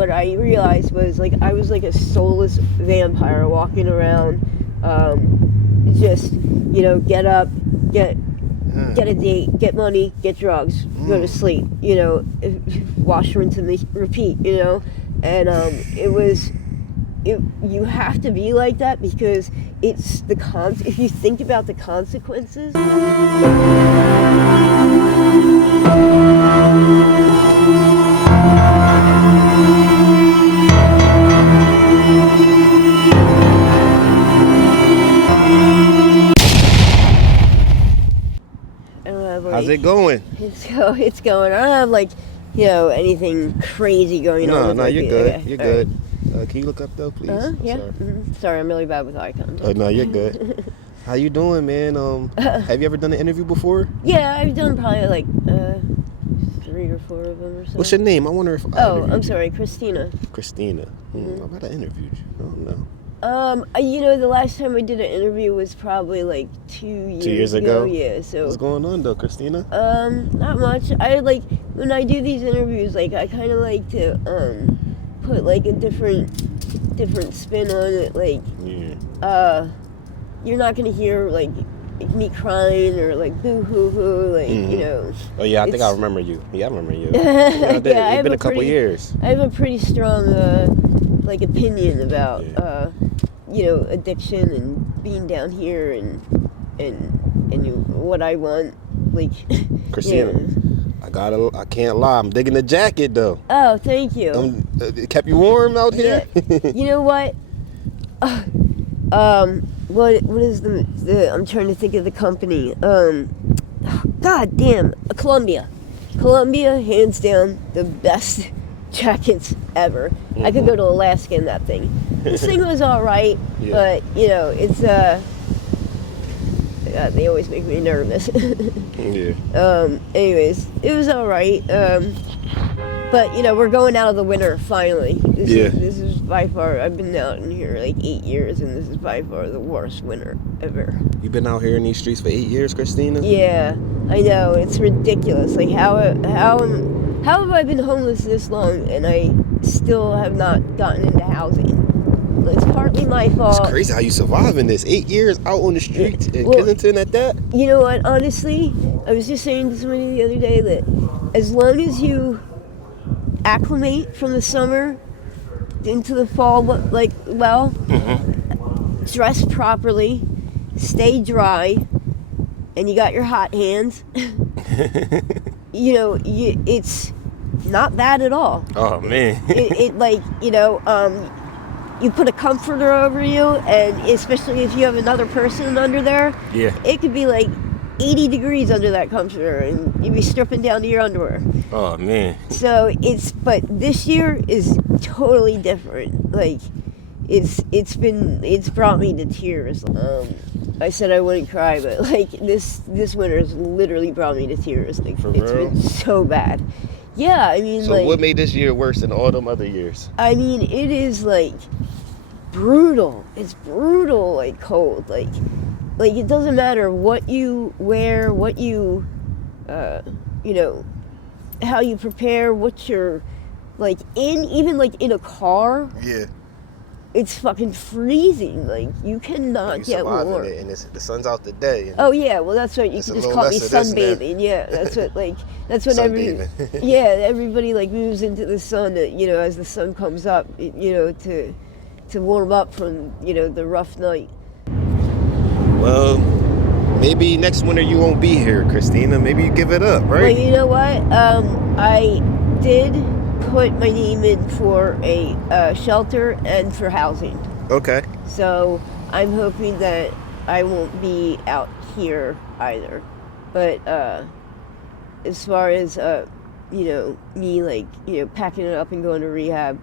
what I realized was, like, I was like a soulless vampire walking around, just, you know, get up, get a date, get money, get drugs, go to sleep, you know, wash, rinse, and repeat, you know, and you have to be like that because it's if you think about the consequences. How's it going? It's going. I don't have, like, you know, anything crazy going on. No, you're good. Okay. You're good. Right. Can you look up though, please? Yeah. Sorry. Mm-hmm. Sorry, I'm really bad with eye contact. No, you're good. How you doing, man? Have you ever done an interview before? Yeah, I've done probably like 3 or 4 of them or so. What's your name? I wonder if. I'm sorry, Christina. Christina. I might have interviewed you. I don't know. You know, the last time I did an interview was probably like 2 years 2 years ago? Yeah, so. What's going on though, Christina? Not much. I like, when I do these interviews, like, I kind of like to, put like a different spin on it, like, you're not gonna hear like me crying or like boo hoo hoo, like, you know. Oh yeah, I think I remember you. Yeah, I remember you. It's been a couple years. I have a pretty strong like opinion about you know, addiction and being down here and what I want, like. Christina, I can't lie, I'm digging the jacket though. Oh, thank you. It kept you warm out here. Yeah. You know what? What is the I'm trying to think of the company. God damn, Columbia, hands down the best jackets ever. I could go to Alaska in that thing. This thing was all right, but you know, it's God, they always make me nervous. Anyways, it was all right. But you know, we're going out of the winter finally. This is by far. I've been out in here like 8 years, and this is by far the worst winter ever. You've been out here in these streets for 8 years, Christina? Yeah, I know, it's ridiculous. Like, how have I been homeless this long and I still have not gotten into housing? It's partly my fault. It's crazy how you survive in this 8 years out on the streets in Kensington at that. You know what? Honestly, I was just saying to somebody the other day that as long as you acclimate from the summer into the fall, like, dress properly, stay dry, and you got your hot hands, you know, it's not bad at all. Oh man. it like, you know, you put a comforter over you, and especially if you have another person under there, it could be like 80 degrees under that comforter, and you'd be stripping down to your underwear. Oh man. So but this year is totally different. Like, it's brought me to tears. I said I wouldn't cry, but like this winter has literally brought me to tears. Like, it's been so bad. Yeah, I mean, so like, what made this year worse than all them other years? I mean, it is like brutal. It's brutal, like cold. Like it doesn't matter what you wear, what you, you know, how you prepare, what you're, like, even like in a car. Yeah. It's fucking freezing. Like, you cannot get warm. It, and the sun's out today. Oh yeah, well that's right. You can just call me sunbathing. Yeah, that's what everybody like moves into the sun. You know, as the sun comes up, you know, to warm up from, you know, the rough night. Well, maybe next winter you won't be here, Christina. Maybe you give it up, right? Well, you know what? I did put my name in for a shelter and for housing. Okay. So I'm hoping that I won't be out here either. But as far as you know, me, like, you know, packing it up and going to rehab,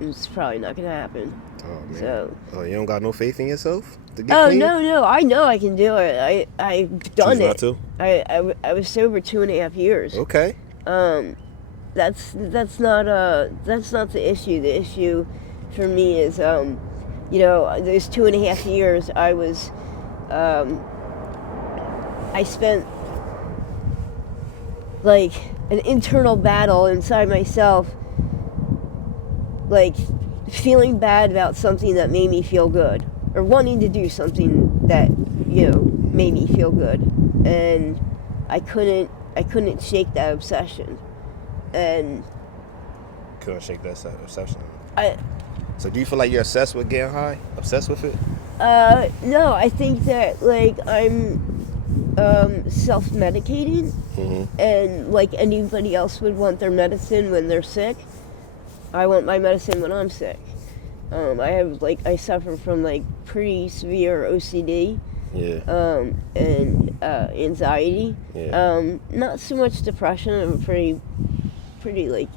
it's probably not gonna happen. Oh man. So. Oh, you don't got no faith in yourself to get clean? No, I know I can do it. I've done it. Not to? I was sober 2.5 years. Okay. That's not the issue. The issue for me is, you know, those 2.5 years I was, I spent like an internal battle inside myself like feeling bad about something that made me feel good, or wanting to do something that made me feel good, and I couldn't shake that obsession, and Couldn't shake that obsession. I. So do you feel like you're obsessed with getting high? Obsessed with it? No, I think that like I'm self-medicating, and like anybody else would want their medicine when they're sick, I want my medicine when I'm sick. I suffer from like pretty severe OCD. Yeah. And anxiety. Yeah. Not so much depression. I'm a pretty like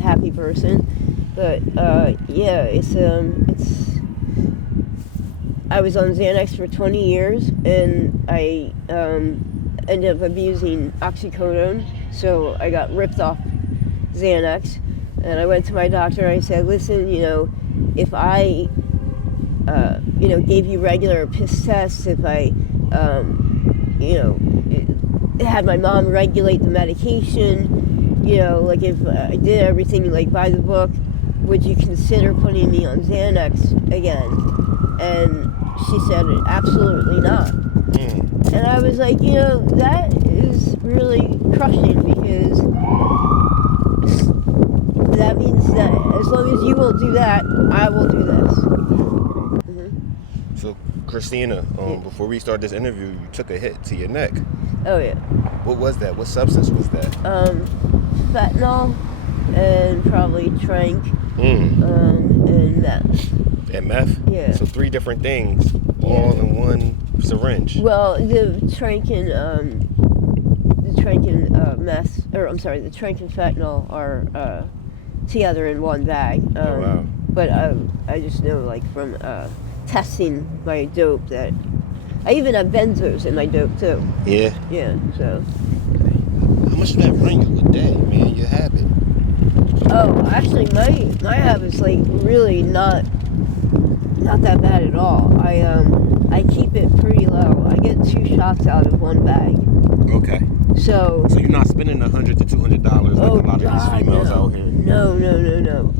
happy person, but yeah, it's I was on Xanax for 20 years, and I ended up abusing oxycodone, so I got ripped off Xanax, and I went to my doctor and I said, listen, if I gave you regular piss tests, if I had my mom regulate the medication, like if I did everything like by the book, would you consider putting me on Xanax again? And she said, absolutely not. And I was like, that is really crushing, because that means that as long as you will do that, I will do this. So, Christina, before we start this interview, you took a hit to your neck. Oh, yeah. What was that? What substance was that? Fentanyl, and probably trank, and meth. And meth? Yeah. So 3 different things, all in one syringe. Well, the trank and meth, or I'm sorry, the trank and fentanyl are together in one bag. Oh, wow. But I just know, like, from testing my dope, that I even have benzos in my dope too. Yeah. Yeah. So. How much did that run you a day, man? Your habit? Oh, actually, my habit's like really not that bad at all. I keep it pretty low. I get 2 shots out of one bag. Okay. So you're not spending $100 to $200 like a lot of these females out here. No.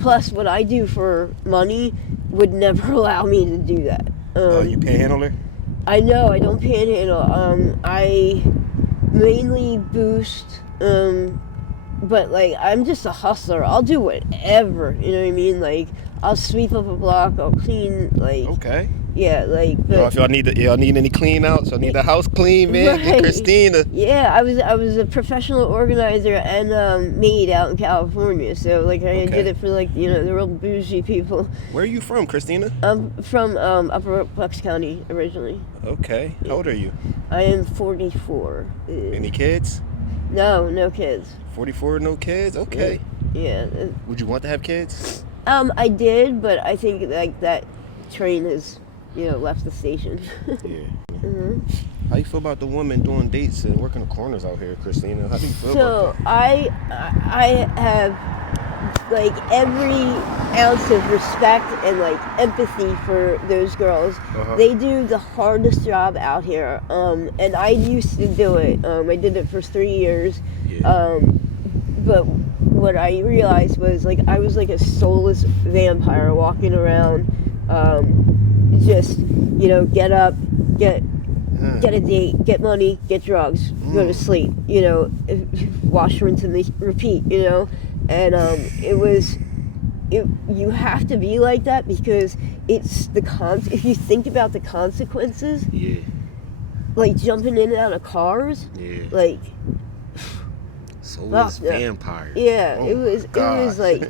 Plus, what I do for money would never allow me to do that. You panhandler? I know, I don't panhandle. I mainly boost, but like I'm just a hustler. I'll do whatever, you know what I mean? Like I'll sweep up a block, I'll clean, like okay. Yeah, like. But, if y'all need any clean outs, y'all need the house clean, man. Right. Get Christina. Yeah, I was a professional organizer and maid out in California, so like I did it for like the real bougie people. Where are you from, Christina? I'm from Upper Bucks County originally. Okay. How old are you? I am 44. Any kids? No kids. 44, no kids? Okay. Yeah. Would you want to have kids? I did, but I think like that train has left the station. Yeah. How you feel about the women doing dates and working the corners out here, Christina? How do you feel about that? So I have like every ounce of respect and like empathy for those girls. They do the hardest job out here, and I used to do it. I did it for 3 years. Yeah. But what I realized was like I was like a soulless vampire walking around, just get up, get a date, get money, get drugs, go to sleep, wash, rinse, and repeat, and you have to be like that, because it's if you think about the consequences, like jumping in and out of cars, like soulless vampire. Yeah, oh, it was like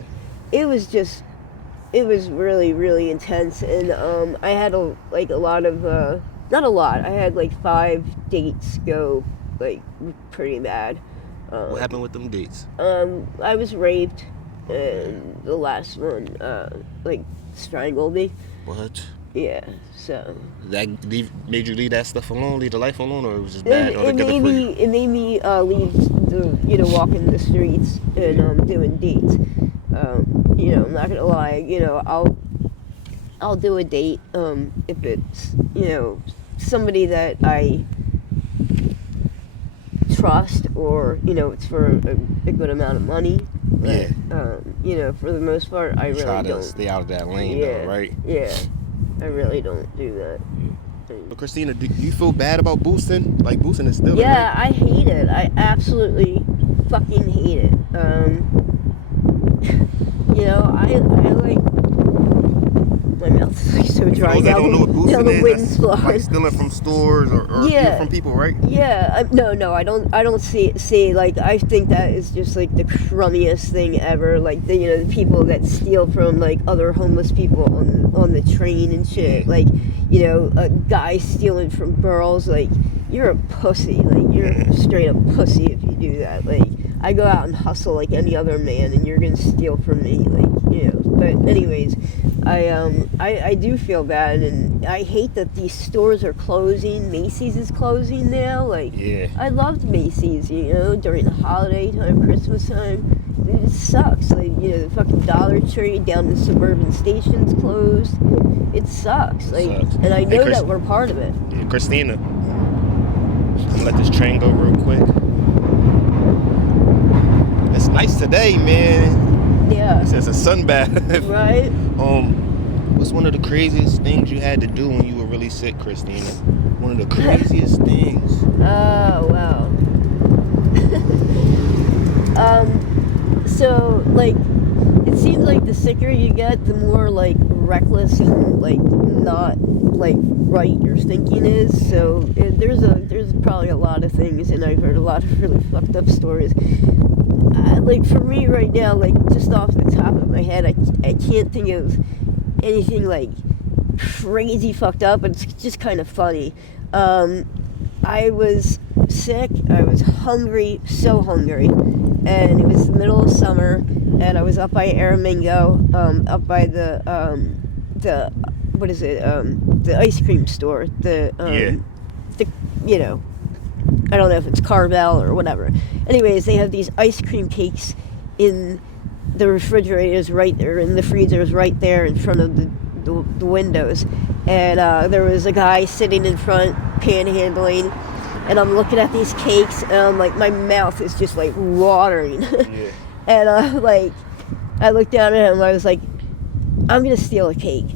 it was really, really intense, and I had I had like 5 dates go like pretty bad. What happened with them dates? I was raped, and the last one like strangled me. What? Yeah, so that made you leave that stuff alone, leave the life alone, or it was just bad? It made me leave the walking the streets and doing dates. I'm not gonna lie, I'll do a date if it's somebody that I trust, or it's for a good amount of money. Yeah. You know, for the most part, I you really try to don't. stay out of that lane, Yeah, though, right? Yeah, I really don't do that. But Christina, do you feel bad about boosting? Like, boosting is still Yeah, right? I hate it. I absolutely fucking hate it. You know, I like, my mouth is like so dry For those that now. don't know what Now boosting the is, wind's that's blowing. like stealing from stores or Yeah. even from people, right? Yeah, no, I don't see like, I think that is just like the crummiest thing ever. Like, the, you know, the people that steal from like other homeless people on the train and shit. Like, you know, a guy stealing from girls. Like, you're a pussy. Like, you're straight up pussy if you do that. Like, I go out and hustle like any other man, and you're gonna steal from me. Like, you know. But anyways, I do feel bad, and I hate that these stores are closing. Macy's is closing now. Like, Yeah. I loved Macy's, you know, during the holiday time, Christmas time. It sucks. Like, you know, the fucking Dollar Tree down the suburban station's closed. It sucks. Like, and I know that we're part of it. Yeah, Christina, I'm gonna let this train go real quick. It's nice today, man. Yeah. It's a sunbath. Right? What's one of the craziest things you had to do when you were really sick, Christina? One of the craziest things. Oh, wow. So, like, it seems like the sicker you get, the more, like, reckless and, like, not, like, right your thinking is. So, there's probably a lot of things, and I've heard a lot of really fucked up stories. Like, for me right now, like, just off the top of my head, I can't think of anything, like, crazy fucked up, but it's just kind of funny. I was sick, I was hungry, so hungry, and it was the middle of summer, and I was up by Aramingo, up by the what is it, the ice cream store, the, you know, I don't know if it's Carvel or whatever. Anyways, they have these ice cream cakes in the refrigerators right there, and the freezers right there in front of the windows. And there was a guy sitting in front, panhandling, and I'm looking at these cakes, and I'm like, my mouth is just like watering. Yeah. And like, I looked down at him, I was like, I'm gonna steal a cake.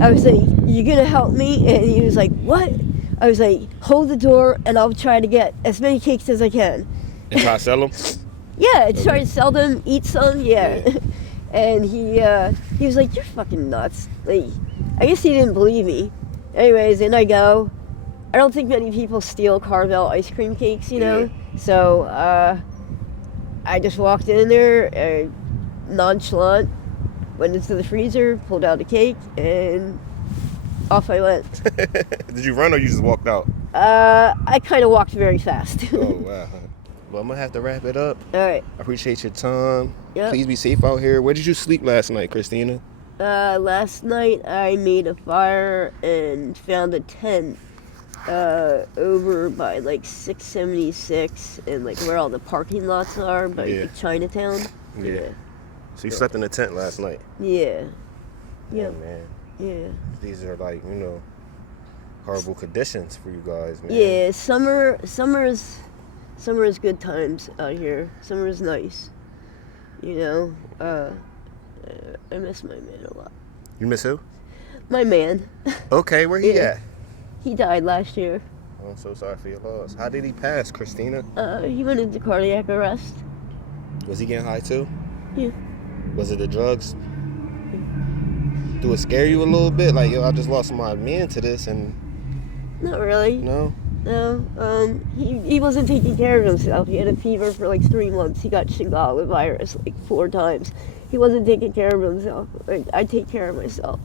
I was like, you gonna help me? And he was like, what? I was like, hold the door, and I'll try to get as many cakes as I can. And try to sell them? Yeah, try to sell them, eat some, yeah. And he was like, you're fucking nuts. Like, I guess he didn't believe me. Anyways, in I go. I don't think many people steal Carvel ice cream cakes, you know? Yeah. So, I just walked in there, nonchalant, went into the freezer, pulled out a cake, and off I went. Did you run or you just walked out? I kind of walked very fast. Oh, wow. Well, I'm going to have to wrap it up. All right. I appreciate your time. Yep. Please be safe out here. Where did you sleep last night, Christina? Last night I made a fire and found a tent over by like 676 and like where all the parking lots are by like Chinatown. Yeah. So you slept in a tent last night? Yeah. Yeah, man. Yeah. These are like, you know, horrible conditions for you guys, man. Yeah, summer is good times out here. Summer is nice. You know, I miss my man a lot. You miss who? My man. Okay, where he at? He died last year. Oh, I'm so sorry for your loss. How did he pass, Christina? He went into cardiac arrest. Was he getting high too? Yeah. Was it the drugs? Do it scare you a little bit? Like, yo, I just lost my man to this, and... Not really. No? No. He wasn't taking care of himself. He had a fever for like 3 months. He got Shigella virus like 4 times. He wasn't taking care of himself. Like, I take care of myself.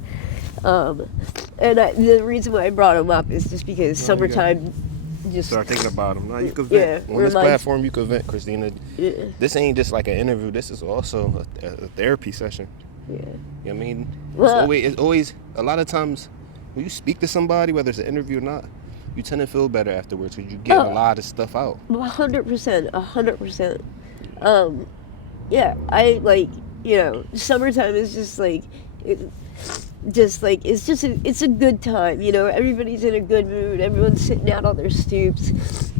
The reason why I brought him up is just because summertime just... Start thinking about him. No, you can vent. Yeah, on this platform, you can vent, Christina. Yeah. This ain't just like an interview. This is also a therapy session. Yeah. You know what I mean? Well, it's always, a lot of times, when you speak to somebody, whether it's an interview or not, you tend to feel better afterwards because you get a lot of stuff out. 100%. 100%. Yeah, I like, you know, summertime is just like, it's a good time, you know, everybody's in a good mood, everyone's sitting out on their stoops,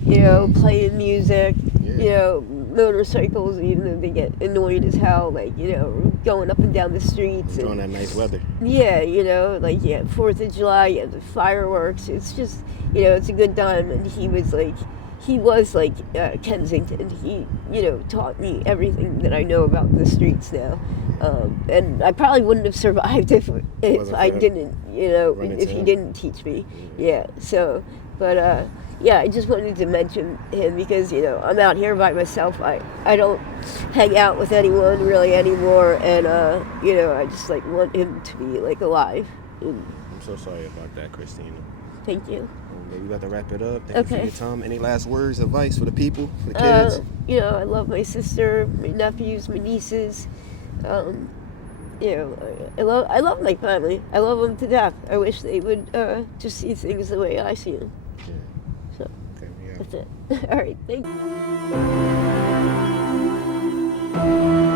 you know, playing music, you know, motorcycles, even though they get annoyed as hell, like, you know, going up and down the streets. Enjoying that nice weather. Yeah, you know, like, yeah, 4th of July, you have the fireworks. It's just, you know, it's a good time. And he was like Kensington. He, you know, taught me everything that I know about the streets now. And I probably wouldn't have survived if I didn't, you know, if he didn't teach me. Yeah, so, but, yeah, I just wanted to mention him because, you know, I'm out here by myself. I don't hang out with anyone really anymore, and, you know, I just, like, want him to be, like, alive. And I'm so sorry about that, Christina. thank you. Maybe we got to wrap it up. Thank you for your time. Any last words, advice for the people, for the kids? You know, I love my sister, my nephews, my nieces. You know, I love my family. I love them to death. I wish they would just see things the way I see them. Yeah. So, Okay, yeah. that's it. All right, thank you.